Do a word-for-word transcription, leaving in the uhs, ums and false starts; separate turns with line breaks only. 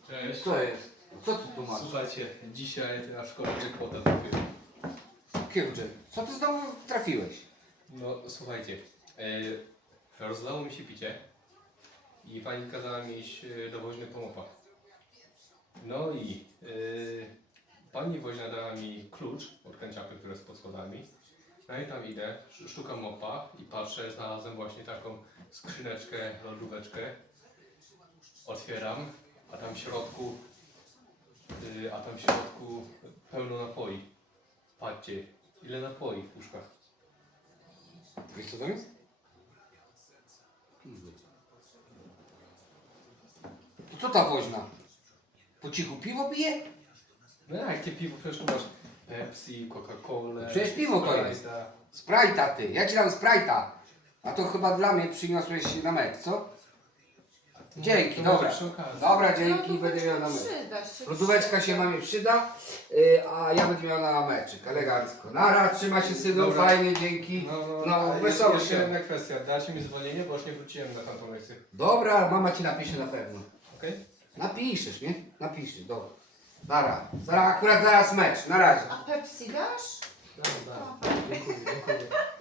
Cześć.
Co jest? Co ty tu masz?
Słuchajcie, dzisiaj to na szkole jackpota trafiłem.
Kieruncze, co ty znowu trafiłeś?
No słuchajcie, e, rozlało mi się picie i pani kazała mi iść e, do woźny po mopach. No i e, pani woźna dała mi klucz od kanciapy, które jest pod schodami. No i tam idę, sz- szukam mopa i patrzę, znalazłem właśnie taką skrzyneczkę, lodóweczkę. Otwieram, a tam w środku, y, a tam w środku pełno napoi. Patrzcie, ile napoi w puszkach.
Wiesz co to jest? To co ta woźna? Po cichu piwo pije?
No jakie piwo, przecież tu masz Pepsi, Coca-Colę.
Przecież piwo to
Sprite'a.
jest. Sprite'a ty, ja ci dam Sprite'a. A to chyba dla mnie przyniosłeś na mecz, co? Dzięki,
To
dobra.
może przy okazji.
Dobra, dzięki, będę miał na mecz. Lodóweczka się mamie przyda, y, a ja będę miał na meczyk, elegancko. Nara, trzyma się synu,
Dobra.
fajnie, dzięki.
No, no,
No,
a
wesoło
jeszcze, jeszcze
się.
jedna kwestia, dacie mi zwolnienie, bo już nie wróciłem na tamtą lekcję.
Dobra, mama ci napisze na pewno.
Okej?
Napiszesz, nie? Napiszesz, dobra. Nara, zaraz, akurat zaraz mecz, na razie.
A Pepsi dasz?
Okay? Dobra, dziękuję, dziękuję.